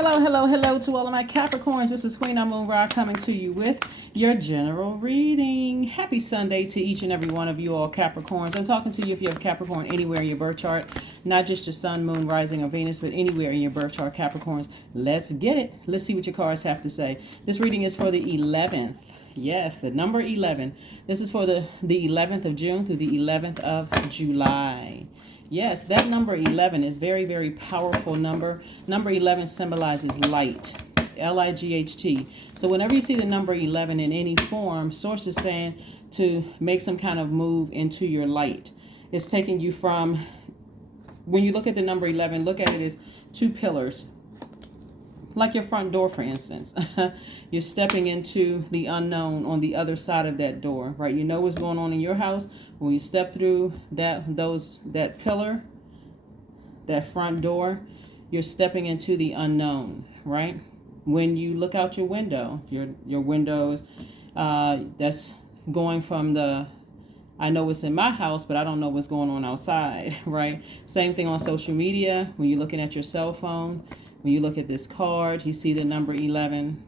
Hello, hello, hello to all of my Capricorns. This is Queen Amun Ra coming to you with your general reading. Happy Sunday to each and every one of you all Capricorns. I'm talking to you if you have Capricorn anywhere in your birth chart, not just your sun, moon, rising, or Venus, but anywhere in your birth chart, Capricorns. Let's get it. Let's see what your cards have to say. This reading is for the 11th. Yes, the number 11. This is for the 11th of June through the 11th of July. Yes, that number 11 is very, very powerful number. Number 11 symbolizes light, L-I-G-H-T. So whenever you see the number 11 in any form, source is saying to make some kind of move into your light. It's taking you from, when you look at the number 11, look at it as two pillars. Like your front door, for instance. You're stepping into the unknown on the other side of that door, right? You know what's going on in your house. When you step through that pillar, that front door, you're stepping into the unknown, right? When you look out your window, your windows, that's going from the, I know what's in my house, but I don't know what's going on outside, right? Same thing on social media. When you're looking at your cell phone, when you look at this card, you see the number 11.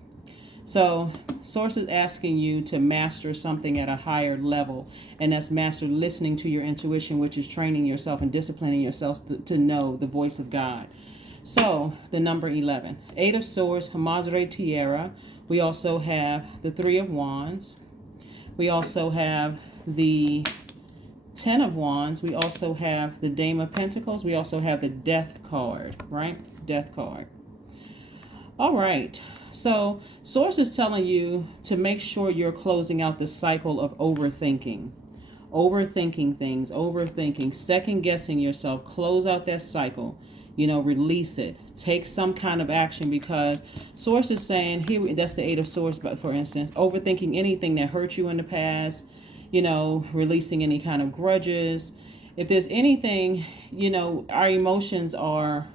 So source is asking you to master something at a higher level, and that's master listening to your intuition, which is training yourself and disciplining yourself to know the voice of God. So the number 11, 8 of Swords, Madre Tierra. We also have the 3 of Wands. We also have the 10 of Wands. We also have the Dame of Pentacles. We also have the Death card, right? Death card. All right. So source is telling you to make sure you're closing out the cycle of overthinking. Overthinking things, overthinking, second guessing yourself. Close out that cycle. Release it. Take some kind of action, because source is saying here, that's the 8 of Swords, but for instance, overthinking anything that hurt you in the past, releasing any kind of grudges. If there's anything, our emotions are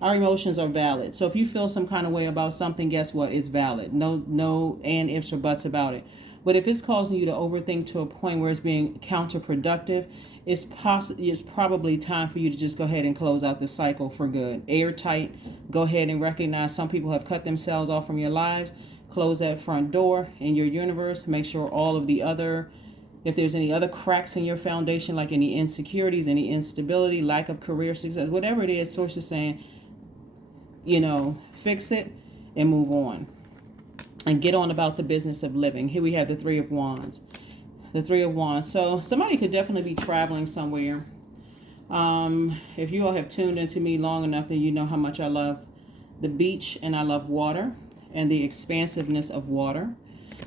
valid. So if you feel some kind of way about something, guess what? It's valid. No and ifs or buts about it. But if it's causing you to overthink to a point where it's being counterproductive, it's probably time for you to just go ahead and close out the cycle for good. Airtight. Go ahead and recognize some people have cut themselves off from your lives. Close that front door in your universe. Make sure all of the other, if there's any other cracks in your foundation, like any insecurities, any instability, lack of career success, whatever it is, source is saying, fix it and move on and get on about the business of living. Here we have the 3 of Wands. The 3 of Wands. So somebody could definitely be traveling somewhere. If you all have tuned into me long enough, then you know how much I love the beach and I love water and the expansiveness of water.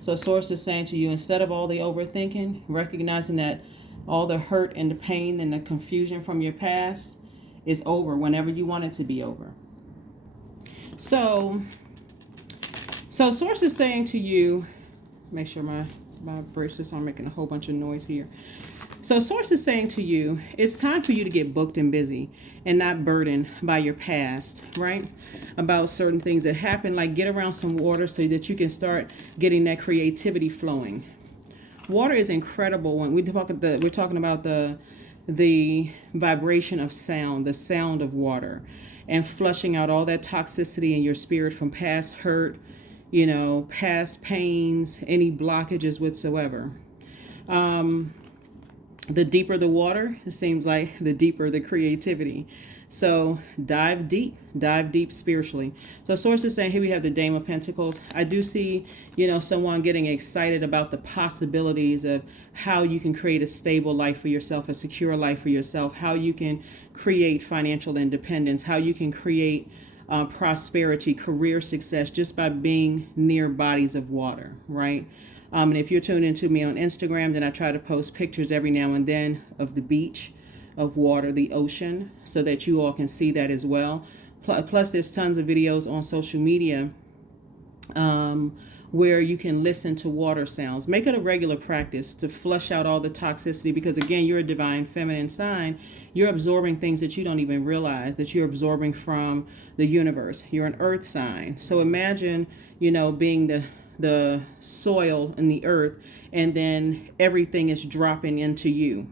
So source is saying to you, instead of all the overthinking, recognizing that all the hurt and the pain and the confusion from your past is over whenever you want it to be over. So source is saying to you, make sure my bracelets aren't making a whole bunch of noise here. So source is saying to you, it's time for you to get booked and busy and not burdened by your past, right? About certain things that happen, like get around some water so that you can start getting that creativity flowing. Water is incredible. When we're talking about the vibration of sound, the sound of water, and flushing out all that toxicity in your spirit from past hurt, past pains, any blockages whatsoever. The deeper the water, it seems like the deeper the creativity. So dive deep spiritually. So source is saying, here we have the Dame of Pentacles. I do see, someone getting excited about the possibilities of how you can create a stable life for yourself, a secure life for yourself, how you can create financial independence, how you can create prosperity, career success, just by being near bodies of water, right? And if you're tuned into me on Instagram, then I try to post pictures every now and then of the beach, of water, the ocean, so that you all can see that as well. Plus, there's tons of videos on social media where you can listen to water sounds. Make it a regular practice to flush out all the toxicity, because again, you're a divine feminine sign. You're absorbing things that you don't even realize that you're absorbing from the universe. You're an earth sign. So imagine, being the soil and the earth, and then everything is dropping into you,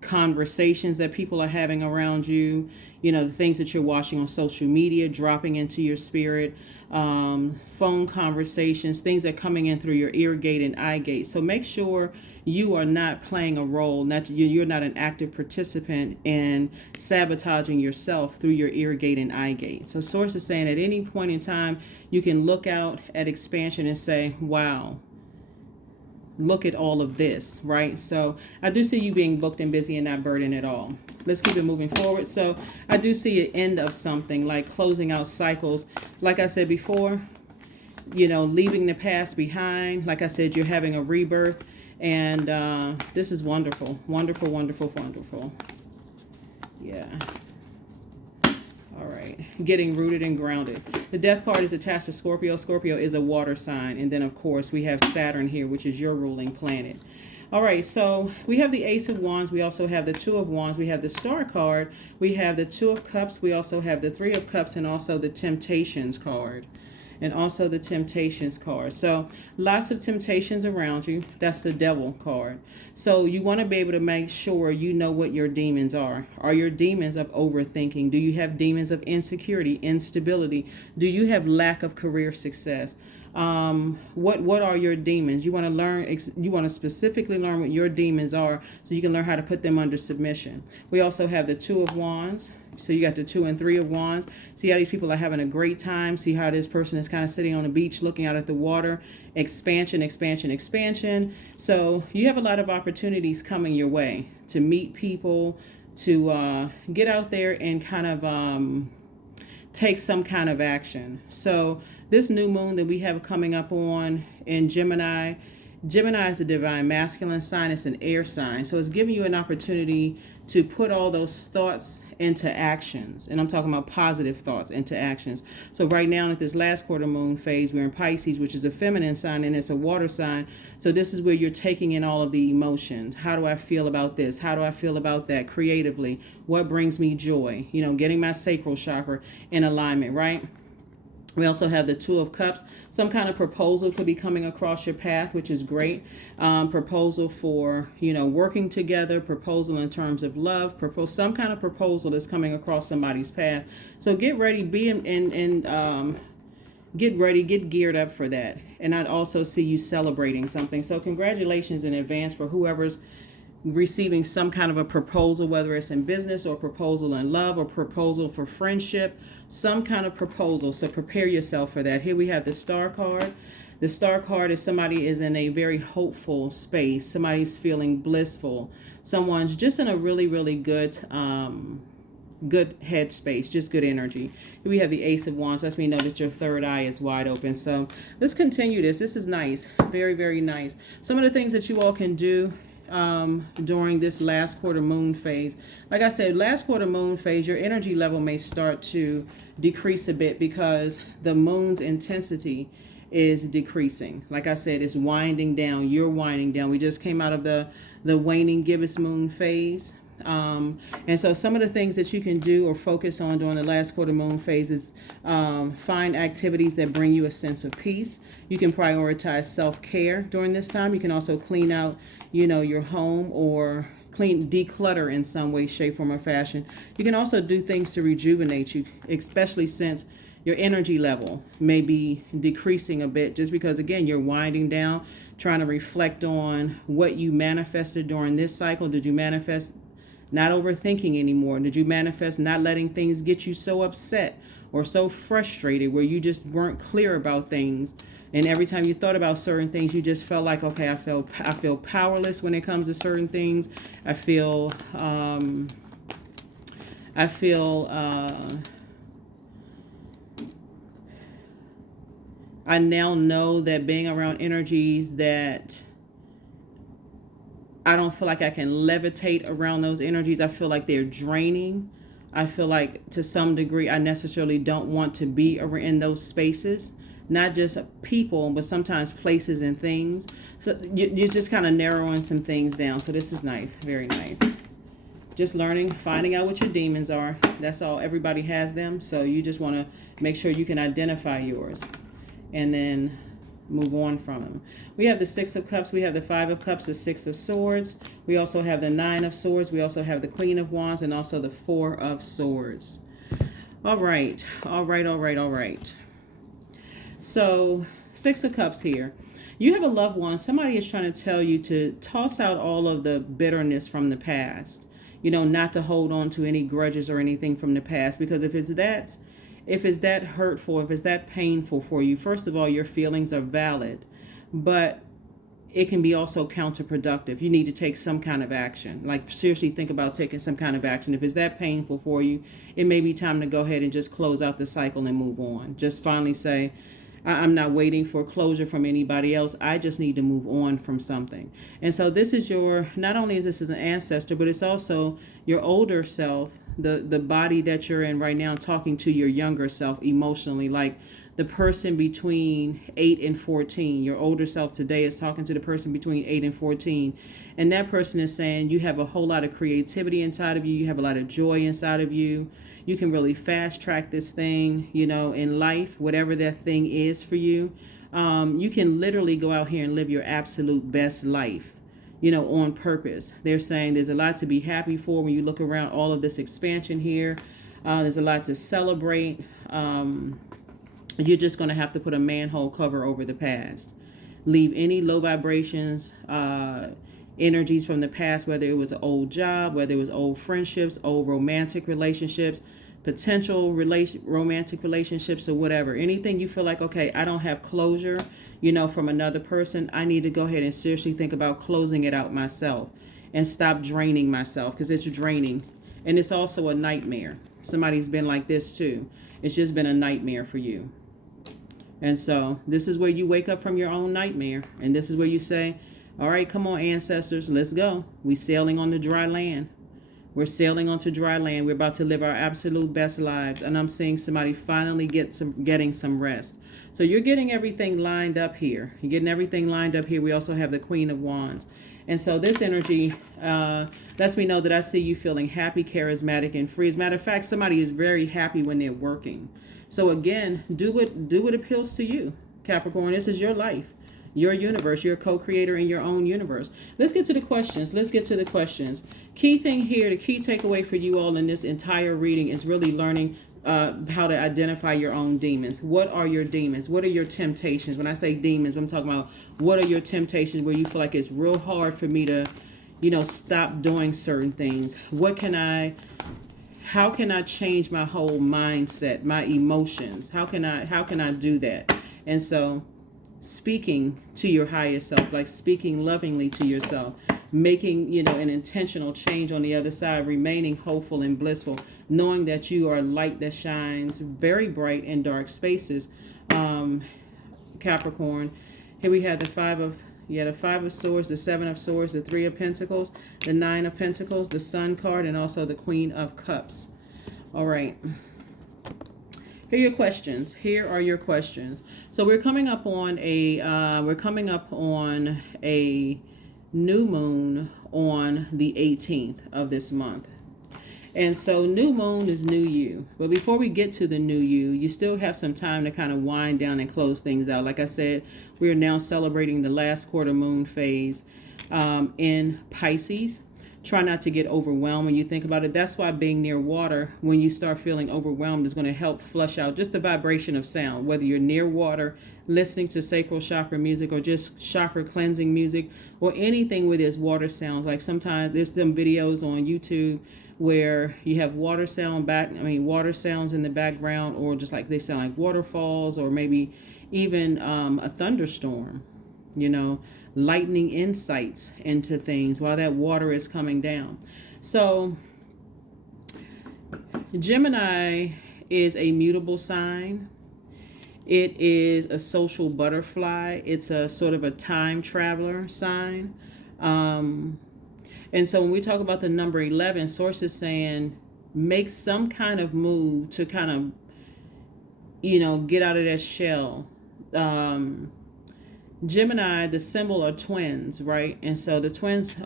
conversations that people are having around you, the things that you're watching on social media dropping into your spirit, phone conversations, things that are coming in through your ear gate and eye gate. So make sure you are not playing a role, you're not an active participant in sabotaging yourself through your ear gate and eye gate. So source is saying at any point in time, you can look out at expansion and say, wow, look at all of this, right? So I do see you being booked and busy and not burdened at all. Let's keep it moving forward. So I do see an end of something, like closing out cycles. Like I said before, leaving the past behind. Like I said, you're having a rebirth. And this is wonderful, wonderful, wonderful, wonderful. Yeah. All right. Getting rooted and grounded. The death card is attached to Scorpio. Scorpio is a water sign. And then, of course, we have Saturn here, which is your ruling planet. All right. So we have the Ace of Wands. We also have the Two of Wands. We have the Star card. We have the Two of Cups. We also have the Three of Cups and also the Temptations card. And also the Temptations card. So lots of temptations around you. That's the Devil card. So you want to be able to make sure you know what your demons are. Are your demons of overthinking? Do you have demons of insecurity, instability? Do you have lack of career success? What are your demons? You want to learn, you want to specifically learn what your demons are so you can learn how to put them under submission. We also have the Two of Wands. So you got the Two and Three of Wands. See how these people are having a great time. See how this person is kind of sitting on the beach looking out at the water. Expansion, expansion, expansion. So you have a lot of opportunities coming your way to meet people, to get out there and kind of take some kind of action. So this new moon that we have coming up on in Gemini, Gemini is a divine masculine sign. It's an air sign. So it's giving you an opportunity to put all those thoughts into actions. And I'm talking about positive thoughts into actions. So right now at this last quarter moon phase, we're in Pisces, which is a feminine sign and it's a water sign. So this is where you're taking in all of the emotions. How do I feel about this? How do I feel about that creatively? What brings me joy? Getting my sacral chakra in alignment, right? We also have the Two of Cups. Some kind of proposal could be coming across your path, which is great. Proposal for, working together, proposal in terms of love, some kind of proposal that's coming across somebody's path. So get ready, get ready, get geared up for that. And I'd also see you celebrating something. So congratulations in advance for whoever's receiving some kind of a proposal, whether it's in business or proposal in love or proposal for friendship, some kind of proposal. So prepare yourself for that. Here we have the Star card. The Star card is somebody is in a very hopeful space. Somebody's feeling blissful. Someone's just in a really, really good headspace, just good energy. Here we have the Ace of Wands. Lets me know that your third eye is wide open. So let's continue this. This is nice. Very, very nice. Some of the things that you all can do during this last quarter moon phase. Like I said, last quarter moon phase, your energy level may start to decrease a bit because the moon's intensity is decreasing. Like I said, it's winding down. You're winding down. We just came out of the waning gibbous moon phase. And so some of the things that you can do or focus on during the last quarter moon phase is find activities that bring you a sense of peace. You can prioritize self-care during this time. You can also clean out, your home or declutter in some way, shape, form, or fashion. You can also do things to rejuvenate you, especially since your energy level may be decreasing a bit just because, again, you're winding down, trying to reflect on what you manifested during this cycle. Did you manifest not overthinking anymore? Did you manifest not letting things get you so upset or so frustrated where you just weren't clear about things? And every time you thought about certain things, you just felt like, okay, I feel powerless when it comes to certain things. I now know that being around energies that I don't feel like I can levitate around those energies. I feel like they're draining. I feel like to some degree I necessarily don't want to be in those spaces. Not just people, but sometimes places and things. So you're just kind of narrowing some things down. So this is nice. Very nice. Just learning, finding out what your demons are. That's all. Everybody has them. So you just want to make sure you can identify yours. And then Move on from them. We have the Six of Cups. We have the Five of Cups, the Six of Swords. We also have the Nine of Swords. We also have the Queen of Wands and also the Four of Swords. All right. All right. All right. All right. So Six of Cups here. You have a loved one. Somebody is trying to tell you to toss out all of the bitterness from the past. You know, not to hold on to any grudges or anything from the past, because if it's that hurtful, if it's that painful for you, first of all, your feelings are valid, but it can be also counterproductive. You need to take some kind of action. Like, seriously think about taking some kind of action. If it's that painful for you, it may be time to go ahead and just close out the cycle and move on. Just finally say, I'm not waiting for closure from anybody else. I just need to move on from something. And so this is not only is this as an ancestor, but it's also your older self, the body that you're in right now, talking to your younger self emotionally, like the person between 8 and 14. Your older self today is talking to the person between 8 and 14. And that person is saying you have a whole lot of creativity inside of you. You have a lot of joy inside of you. You can really fast track this thing, you know, in life, whatever that thing is for you. You can literally go out here and live your absolute best life, you know, on purpose. They're saying there's a lot to be happy for when you look around all of this expansion here. There's a lot to celebrate. You're just going to have to put a manhole cover over the past. Leave any low vibrations, energies from the past, whether it was an old job, whether it was old friendships, old romantic relationships, potential romantic relationships, or whatever. Anything you feel like, okay, I don't have closure, you know, from another person. I need to go ahead and seriously think about closing it out myself and stop draining myself, because it's draining. And it's also a nightmare. Somebody's been like this too. It's just been a nightmare for you. And so this is where you wake up from your own nightmare. And this is where you say, all right, come on, ancestors, let's go. We're sailing on the dry land. We're sailing onto dry land. We're about to live our absolute best lives. And I'm seeing somebody finally getting some rest. So you're getting everything lined up here. You're getting everything lined up here. We also have the Queen of Wands. And so this energy lets me know that I see you feeling happy, charismatic, and free. As a matter of fact, somebody is very happy when they're working. So again, do what appeals to you, Capricorn. This is your life, your universe. You're a co-creator in your own universe. Let's get to the questions. Key thing here, the key takeaway for you all in this entire reading is really learning how to identify your own demons. What are your demons? What are your temptations? When I say demons, I'm talking about what are your temptations where you feel like it's real hard for me to, you know, stop doing certain things. How can I change my whole mindset, my emotions? How can I do that? And so speaking to your higher self, like speaking lovingly to yourself, making, you know, an intentional change on the other side, remaining hopeful and blissful, knowing that you are light that shines very bright in dark spaces. Capricorn, here we have the Five of Swords, the Seven of Swords, the Three of Pentacles, the Nine of Pentacles, the Sun card, and also the Queen of Cups. All right. Here are your questions. So we're coming up on a new moon on the 18th of this month. And so new moon is new you. But before we get to the new you still have some time to kind of wind down and close things out. Like I said, we are now celebrating the last quarter moon phase in Pisces. Try not to get overwhelmed when you think about it. That's why being near water, when you start feeling overwhelmed, is going to help flush out just the vibration of sound. Whether you're near water, listening to sacral chakra music, or just chakra cleansing music, or anything where there's water sounds. Like sometimes there's some videos on YouTube where you have water sounds in the background, or just like they sound like waterfalls, or maybe even a thunderstorm, you know, lightning insights into things while that water is coming down. So Gemini is a mutable sign. It is a social butterfly. It's a sort of a time traveler sign. And so when we talk about the number 11, sources saying make some kind of move to kind of, you know, get out of that shell. Gemini, the symbol are twins, right? And so the twins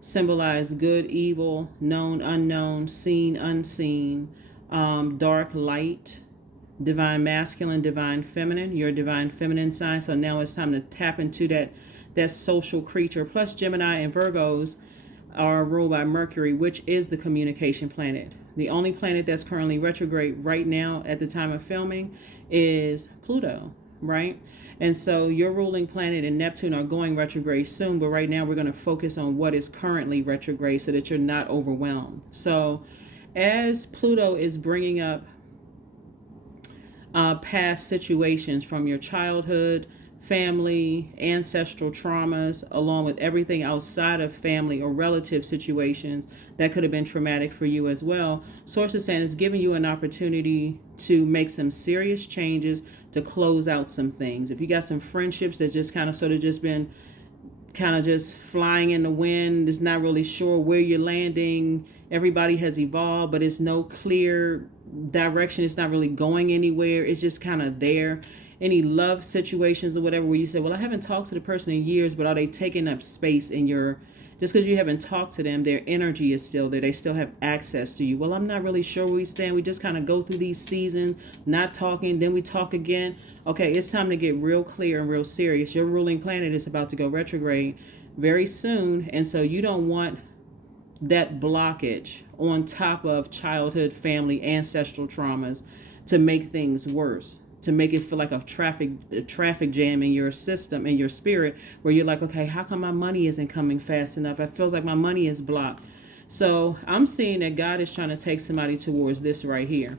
symbolize good, evil, known, unknown, seen, unseen, dark, light, divine masculine, divine feminine. You're a divine feminine sign. So now it's time to tap into that social creature. Plus Gemini and Virgos are ruled by Mercury, which is the communication planet. The only planet that's currently retrograde right now at the time of filming is Pluto, right? And so your ruling planet and Neptune are going retrograde soon, but right now we're going to focus on what is currently retrograde so that you're not overwhelmed. So as Pluto is bringing up past situations from your childhood, family, ancestral traumas, along with everything outside of family or relative situations that could have been traumatic for you as well. Source is saying it's giving you an opportunity to make some serious changes, to close out some things. If you got some friendships that just kind of sort of just been kind of just flying in the wind, is not really sure where you're landing. Everybody has evolved, but it's no clear direction. It's not really going anywhere. It's just kind of there. Any love situations or whatever where you say, well, I haven't talked to the person in years, but are they taking up space in your, just because you haven't talked to them, their energy is still there. They still have access to you. Well, I'm not really sure where we stand. We just kind of go through these seasons, not talking, then we talk again. Okay, it's time to get real clear and real serious. Your ruling planet is about to go retrograde very soon. And so you don't want that blockage on top of childhood, family, ancestral traumas to make things worse, to make it feel like a traffic jam in your system, in your spirit, where you're like, okay, how come my money isn't coming fast enough? It feels like my money is blocked. So I'm seeing that God is trying to take somebody towards this right here,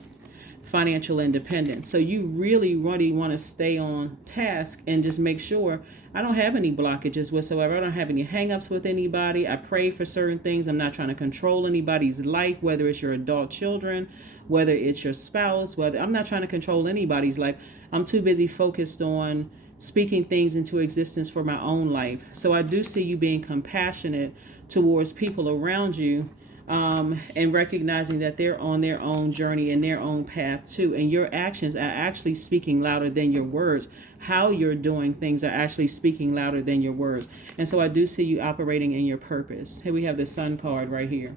financial independence. So you really want to stay on task and just make sure I don't have any blockages whatsoever. I don't have any hangups with anybody. I pray for certain things. I'm not trying to control anybody's life, whether it's your adult children, whether it's your spouse, whether I'm not trying to control anybody's life. I'm too busy focused on speaking things into existence for my own life. So I do see you being compassionate towards people around you, and recognizing that they're on their own journey and their own path too. And your actions are actually speaking louder than your words. How you're doing things are actually speaking louder than your words. And so I do see you operating in your purpose. Here we have the Sun card right here.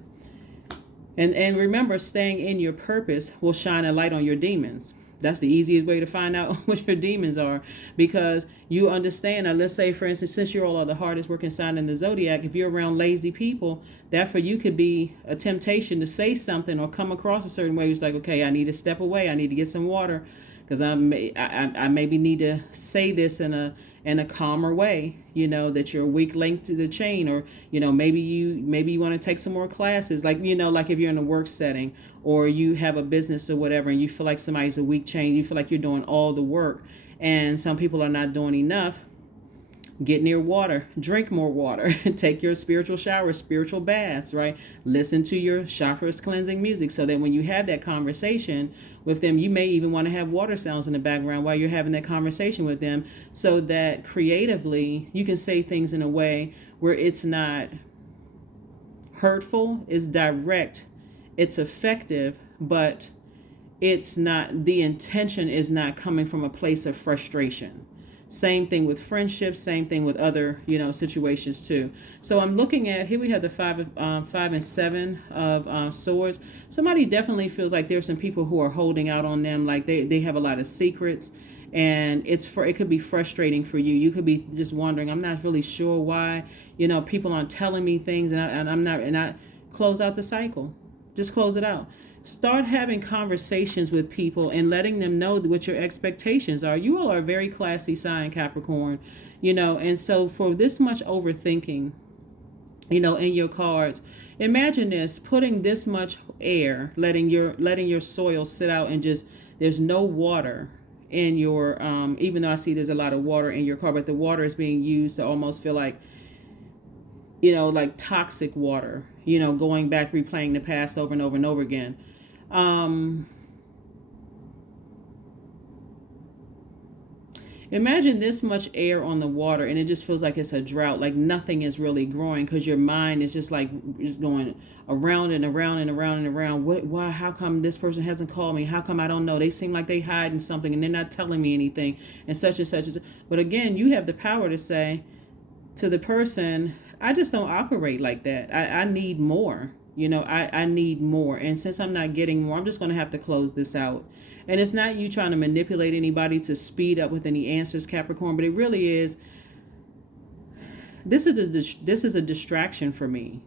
And remember, staying in your purpose will shine a light on your demons. That's the easiest way to find out what your demons are, because you understand. Now, let's say, for instance, since you all are the hardest working sign in the Zodiac, if you're around lazy people, that for you could be a temptation to say something or come across a certain way. It's like, okay, I need to step away. I need to get some water because I maybe need to say this in a calmer way, that you're a weak link to the chain, or, maybe you want to take some more classes, like, like if you're in a work setting or you have a business or whatever, and you feel like somebody's a weak chain, you feel like you're doing all the work and some people are not doing enough. Get near water, drink more water, take your spiritual showers, spiritual baths, right? Listen to your chakras cleansing music so that when you have that conversation with them, you may even want to have water sounds in the background while you're having that conversation with them, so that creatively you can say things in a way where it's not hurtful, it's direct, it's effective, but it's not, the intention is not coming from a place of frustration. Same thing with friendships, same thing with other, situations too. So I'm looking at, here we have the five and seven of swords. Somebody definitely feels like there's some people who are holding out on them, like they have a lot of secrets, and it could be frustrating for you. You could be just wondering, I'm not really sure why, people aren't telling me things, and I close out the cycle. Just close it out. Start having conversations with people and letting them know what your expectations are. You all are a very classy sign, Capricorn, and so for this much overthinking, in your cards, imagine this, putting this much air, letting your soil sit out, and just, there's no water in your, even though I see there's a lot of water in your card, but the water is being used to almost feel like, like toxic water, going back, replaying the past over and over and over again. Imagine this much air on the water, and it just feels like it's a drought, like nothing is really growing, because your mind is just like just going around and around and around and around. Why? How come this person hasn't called me? How come I don't know? They seem like they hiding something and they're not telling me anything, and such and such. But again, you have the power to say to the person, I just don't operate like that. I need more. I need more. And since I'm not getting more, I'm just going to have to close this out. And it's not you trying to manipulate anybody to speed up with any answers, Capricorn, but it really is. This is a distraction for me.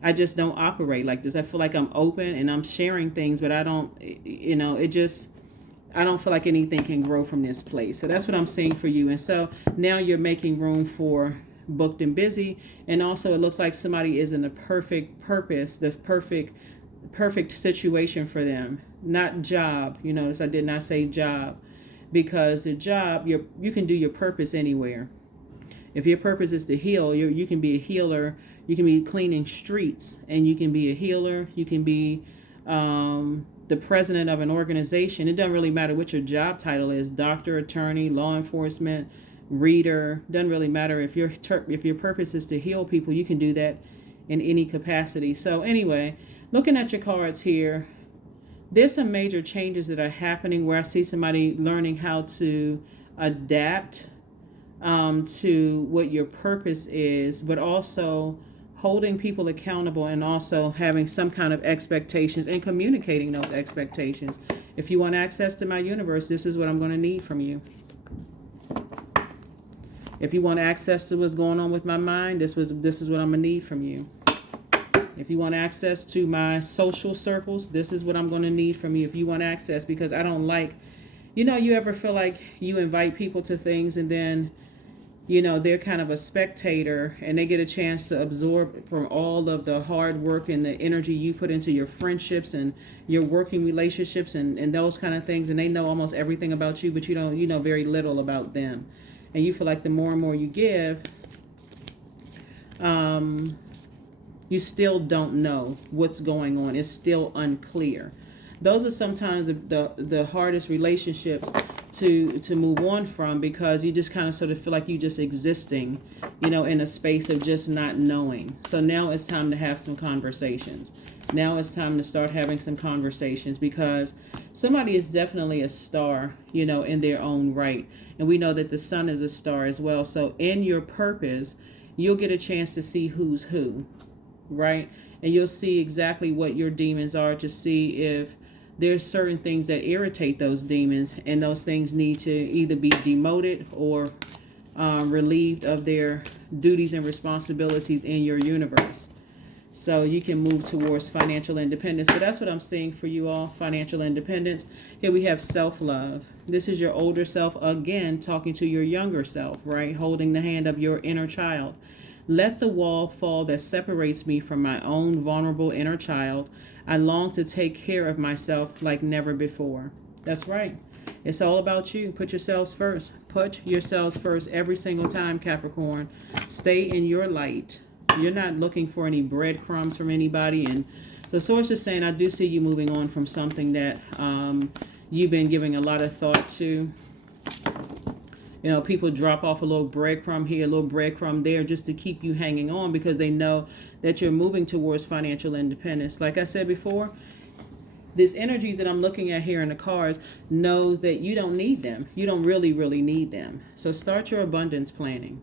I just don't operate like this. I feel like I'm open and I'm sharing things, but I don't, I don't feel like anything can grow from this place. So that's what I'm seeing for you. And so now you're making room for booked and busy. And also it looks like somebody is in the perfect purpose, the perfect situation for them. Not job. You notice I did not say job, because the job, you can do your purpose anywhere. If your purpose is to heal, you can be a healer. You can be cleaning streets, and you can be a healer. You can be the president of an organization. It doesn't really matter what your job title is: doctor, attorney, law enforcement, reader. Doesn't really matter. If your purpose is to heal people, you can do that in any capacity. So anyway, looking at your cards here, there's some major changes that are happening where I see somebody learning how to adapt to what your purpose is, but also holding people accountable and also having some kind of expectations and communicating those expectations. If you want access to my universe, this is what I'm going to need from you. If you want access to what's going on with my mind, this is what I'm going to need from you. If you want access to my social circles, this is what I'm going to need from you. If you want access, because I don't like, you ever feel like you invite people to things and then they're kind of a spectator and they get a chance to absorb from all of the hard work and the energy you put into your friendships and your working relationships and those kind of things. And they know almost everything about you, but you know very little about them. And you feel like the more and more you give, you still don't know what's going on. It's still unclear. Those are sometimes the hardest relationships to move on from, because you just kind of sort of feel like you're just existing, in a space of just not knowing. So now it's time to have some conversations. Now it's time to start having some conversations, because somebody is definitely a star, in their own right. And we know that the sun is a star as well. So in your purpose, you'll get a chance to see who's who, right? And you'll see exactly what your demons are, to see if there's certain things that irritate those demons, and those things need to either be demoted or relieved of their duties and responsibilities in your universe. So you can move towards financial independence. But that's what I'm seeing for you all, financial independence. Here we have self-love. This is your older self, again, talking to your younger self, right? Holding the hand of your inner child. Let the wall fall that separates me from my own vulnerable inner child. I long to take care of myself like never before. That's right. It's all about you. Put yourselves first. Put yourselves first every single time, Capricorn. Stay in your light. You're not looking for any breadcrumbs from anybody. And the source is saying, I do see you moving on from something that you've been giving a lot of thought to. People drop off a little breadcrumb here, a little breadcrumb there, just to keep you hanging on, because they know that you're moving towards financial independence. Like I said before, this energies that I'm looking at here in the cards knows that you don't need them. You don't really, really need them. So start your abundance planning.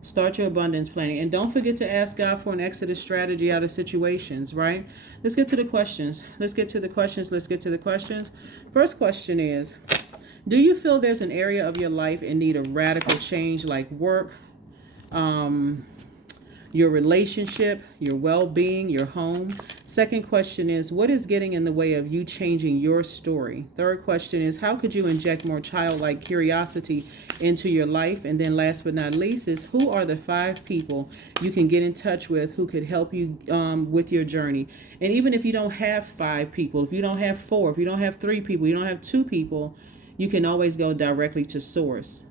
Start your abundance planning. And don't forget to ask God for an exodus strategy out of situations, right? Let's get to the questions. Let's get to the questions. First question is, do you feel there's an area of your life in need of radical change, like work, your relationship, your well-being, your home? Second question is, what is getting in the way of you changing your story? Third question is, how could you inject more childlike curiosity into your life? And then last but not least is, who are the 5 people you can get in touch with who could help you with your journey? And even if you don't have 5 people, if you don't have 4, if you don't have 3 people, you don't have 2 people, you can always go directly to source,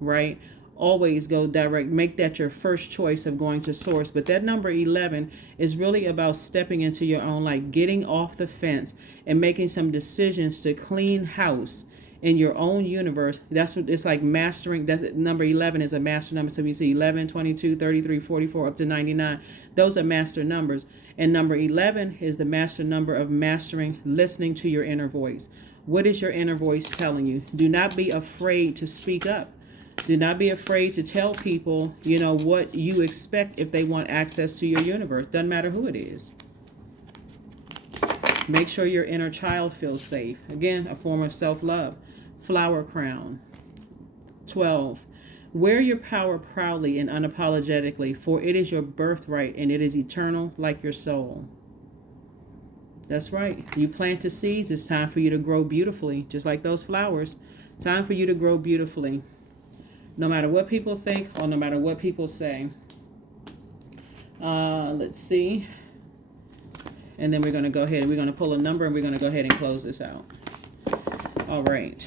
right? Always go direct. Make that your first choice of going to source. But that number 11 is really about stepping into your own light, getting off the fence and making some decisions to clean house in your own universe. That's what it's like, mastering. That's number 11 is a master number. So you see 11, 22, 33, 44, up to 99. Those are master numbers. And number 11 is the master number of mastering, listening to your inner voice. What is your inner voice telling you? Do not be afraid to speak up. Do not be afraid to tell people, what you expect if they want access to your universe. Doesn't matter who it is. Make sure your inner child feels safe. Again, a form of self-love. Flower crown. 12. Wear your power proudly and unapologetically, for it is your birthright and it is eternal like your soul. That's right. You plant the seeds. It's time for you to grow beautifully, just like those flowers. Time for you to grow beautifully. No matter what people think or no matter what people say. Let's see. And then we're going to go ahead and we're going to pull a number and we're going to go ahead and close this out. All right.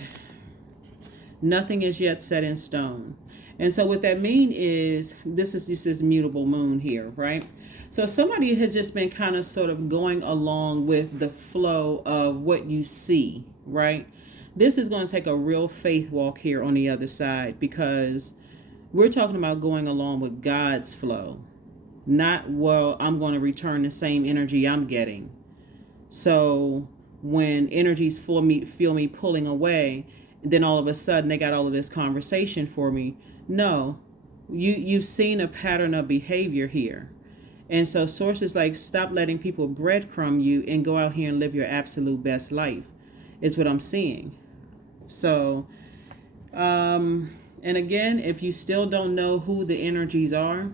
Nothing is yet set in stone. And so what that means is this is just this mutable moon here, right? So somebody has just been kind of sort of going along with the flow of what you see, right? This is going to take a real faith walk here on the other side, because we're talking about going along with God's flow, not, well, I'm going to return the same energy I'm getting. So when energies feel me pulling away, then all of a sudden they got all of this conversation for me. No, you've seen a pattern of behavior here. And so sources like, stop letting people breadcrumb you and go out here and live your absolute best life is what I'm seeing. So, and again, if you still don't know who the energies are,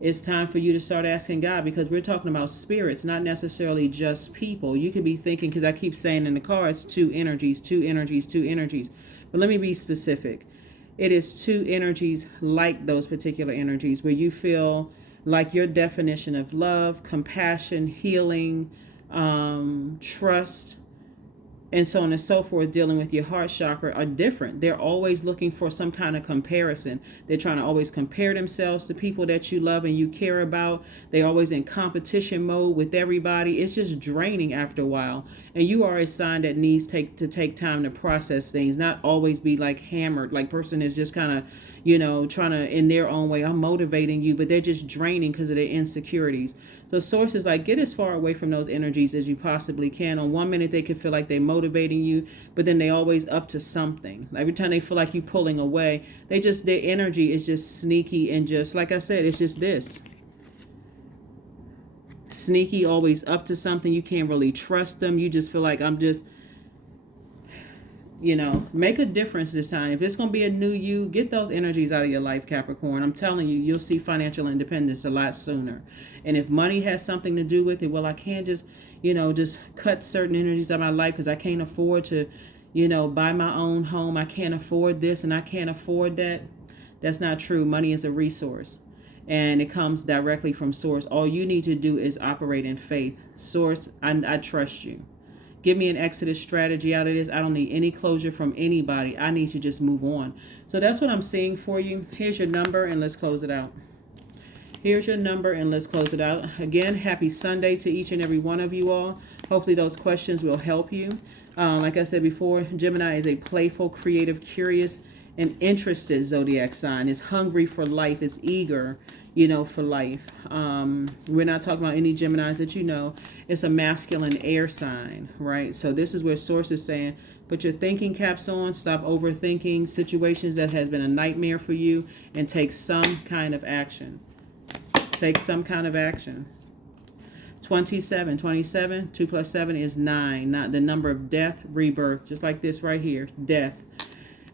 it's time for you to start asking God, because we're talking about spirits, not necessarily just people. You could be thinking, because I keep saying in the cards, two energies, two energies, two energies. But let me be specific. It is two energies like those particular energies where you feel like your definition of love, compassion, healing, trust, and so on and so forth, dealing with your heart chakra, are different. They're always looking for some kind of comparison. They're trying to always compare themselves to people that you love and you care about. They're always in competition mode with everybody. It's just draining after a while. And you are a sign that needs to take time to process things, not always be like hammered, like person is just kind of, trying to, in their own way, I'm motivating you, but they're just draining because of their insecurities. So sources like, get as far away from those energies as you possibly can. On one minute, they can feel like they're motivating you, but then they always up to something. Every time they feel like you pulling away, their energy is just sneaky and just, like I said, it's just this. Sneaky, always up to something. You can't really trust them. You just feel like make a difference this time. If it's going to be a new you, get those energies out of your life, Capricorn. I'm telling you, you'll see financial independence a lot sooner. And if money has something to do with it, well, I can't just cut certain energies out of my life because I can't afford to, buy my own home. I can't afford this and I can't afford that. That's not true. Money is a resource and it comes directly from source. All you need to do is operate in faith. Source, I trust you. Give me an exodus strategy out of this. I don't need any closure from anybody. I need to just move on. So that's what I'm seeing for you. Here's your number and let's close it out. Here's your number and let's close it out. Again, happy Sunday to each and every one of you all. Hopefully those questions will help you. Like I said before, Gemini is a playful, creative, curious, and interested zodiac sign. It's hungry for life. It's eager, for life. We're not talking about any Geminis that you know. It's a masculine air sign, right? So this is where source is saying, put your thinking caps on, stop overthinking situations that has been a nightmare for you, and take some kind of action. Take some kind of action. 27, 2 plus 7 is 9, not the number of death, rebirth, just like this right here, death.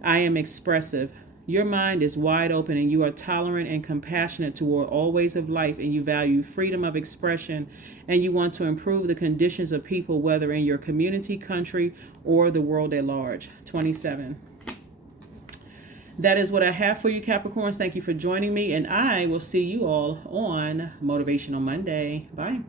I am expressive. Your mind is wide open and you are tolerant and compassionate toward all ways of life, and you value freedom of expression, and you want to improve the conditions of people, whether in your community, country, or the world at large. 27. That is what I have for you, Capricorns. Thank you for joining me, and I will see you all on Motivational Monday. Bye.